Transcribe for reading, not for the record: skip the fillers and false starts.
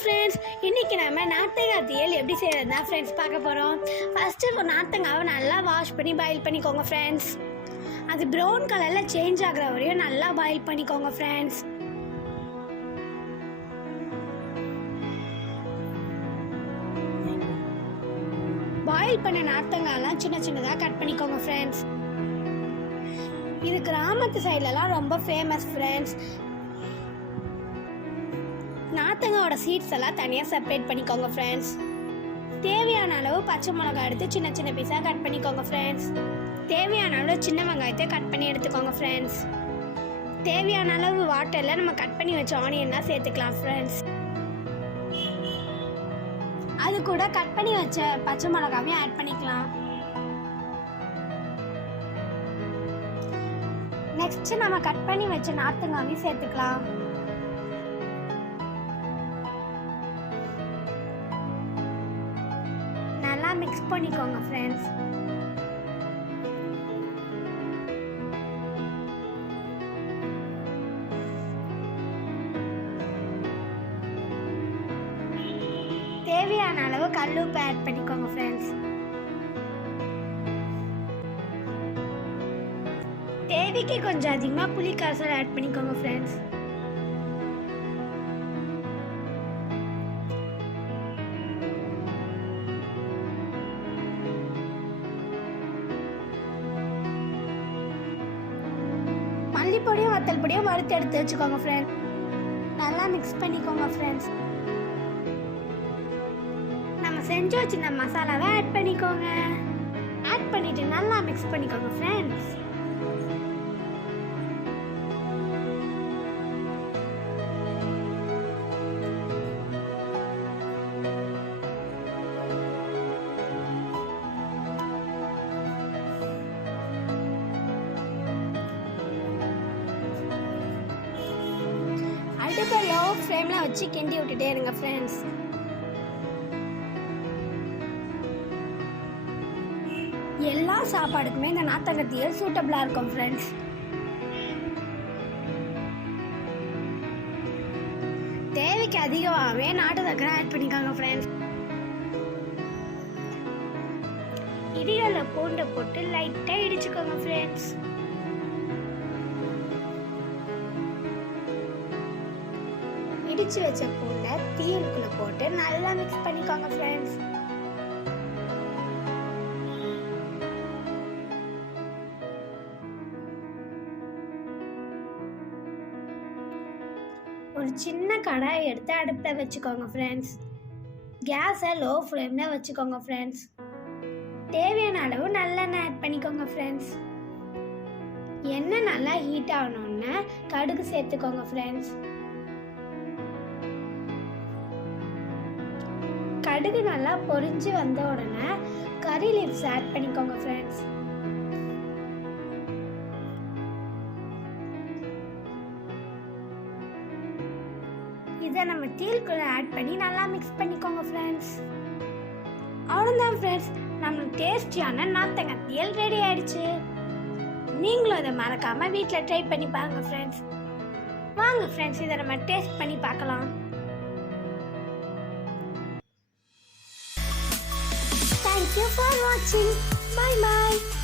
Friends, இன்றைக்கி நம்ம நார்த்தங்காய் தீயல் எப்படி செய்கிறது தான் ஃப்ரெண்ட்ஸ் பார்க்க போகிறோம். ஃபஸ்ட்டு நார்த்தங்காவை நல்லா வாஷ் பண்ணி பாயில் பண்ணிக்கோங்க ஃப்ரெண்ட்ஸ். அது ப்ரௌன் கலரில் சேஞ்ச் ஆகிற வரையும் நல்லா பாயில் பண்ணிக்கோங்க ஃப்ரெண்ட்ஸ். பாயில் பண்ண நார்த்தங்காயெல்லாம் சின்ன சின்னதாக கட் பண்ணிக்கோங்க ஃப்ரெண்ட்ஸ். இது கிராமத்து சைட்லலாம் ரொம்ப ஃபேமஸ் ஃப்ரெண்ட்ஸ். நார்த்தங்காயோட சீட்ஸ் எல்லாம் தனியாக செப்பரேட் பண்ணிக்கோங்க ஃப்ரெண்ட்ஸ். தேவையான அளவு பச்சை மிளகாய் எடுத்து சின்ன சின்ன பீஸாக கட் பண்ணிக்கோங்க ஃப்ரெண்ட்ஸ். தேவையான அளவு சின்ன வெங்காயத்தை கட் பண்ணி எடுத்துக்கோங்க ஃப்ரெண்ட்ஸ். தேவையான அளவு வாட்டரில் நம்ம கட் பண்ணி வச்ச ஆனியன்லாம் சேர்த்துக்கலாம் ஃப்ரெண்ட்ஸ். அது கூட கட் பண்ணி வச்ச பச்சை மிளகாவையும் ஆட் பண்ணிக்கலாம். நெக்ஸ்ட் நம்ம கட் பண்ணி வச்ச நார்த்தங்காவையும் சேர்த்துக்கலாம். நல்லா மிக்ஸ் பண்ணிக்கோங்க ஃப்ரெண்ட்ஸ். தேவையான அளவு கல்லுப்பு ஆட் பண்ணிக்கோங்க ஃப்ரெண்ட்ஸ். தேவைக்கு கொஞ்சம் அதிகமாக புளி கரைசல் ஆட் பண்ணிக்கோங்க ஃப்ரெண்ட்ஸ். மல்லிப்பொடியும் வத்தல் பொடியும் வறுத்து எடுத்து வச்சுக்கோங்க ஃப்ரெண்ட்ஸ். நல்லா மிக்ஸ் பண்ணிக்கோங்க ஃப்ரெண்ட்ஸ். நம்ம செஞ்சு வச்சிருந்த மசாலாவை ஆட் பண்ணிக்கோங்க. ஆட் பண்ணிட்டு நல்லா மிக்ஸ் பண்ணிக்கோங்க ஃப்ரெண்ட்ஸ். அடுப்பை லோ ஃப்ளேமில் வச்சு கிண்டி விட்டுட்டே இருங்க ஃப்ரெண்ட்ஸ். எல்லா சாப்பாடுக்குமே இந்த நார்த்தங்காய் தீயல் சூட்டபிளாக இருக்கும் ஃப்ரெண்ட்ஸ். தேவைக்கு அதிகமாகவே நாட்டு சர்க்கரை ஆட் பண்ணிக்கோங்க ஃப்ரெண்ட்ஸ். இடிகளை பூண்டை போட்டு லைட்டாக இடிச்சுக்கோங்க ஃப்ரெண்ட்ஸ். இடிச்சு வச்ச பூண்டை தீயலுக்குள்ள போட்டு நல்லா மிக்ஸ் பண்ணிக்கோங்க ஃப்ரெண்ட்ஸ். ஒரு சின்ன கடாயை எடுத்து அடுப்பில் வச்சுக்கோங்க ஃப்ரெண்ட்ஸ். கேஸை லோ ஃப்ளேமில் வச்சுக்கோங்க ஃப்ரெண்ட்ஸ். தேவையான அளவு நல்லெண்ணெய் ஆட் பண்ணிக்கோங்க ஃப்ரெண்ட்ஸ். எண்ணெய் நல்லா ஹீட் ஆகணும்னு கடுகு சேர்த்துக்கோங்க ஃப்ரெண்ட்ஸ். கடுகு நல்லா பொரிஞ்சு வந்த உடனே கறி லீவ்ஸ் ஆட் பண்ணிக்கோங்க ஃப்ரெண்ட்ஸ். இதை நம்ம தீயலுக்குள்ள ஆட் பண்ணி நல்லா மிக்ஸ் பண்ணிக்கோங்க ஃப்ரெண்ட்ஸ். அவ்வளோதான் ஃப்ரெண்ட்ஸ், நம்மளுக்கு டேஸ்டியான நார்த்தங்காய் தீயல் ரெடி ஆயிடுச்சு. நீங்களும் இதை மறக்காம வீட்டில் ட்ரை பண்ணி பாருங்க ஃப்ரெண்ட்ஸ். வாங்க ஃப்ரெண்ட்ஸ், இதை நம்ம டேஸ்ட் பண்ணி பார்க்கலாம். Thank you for watching. Bye bye.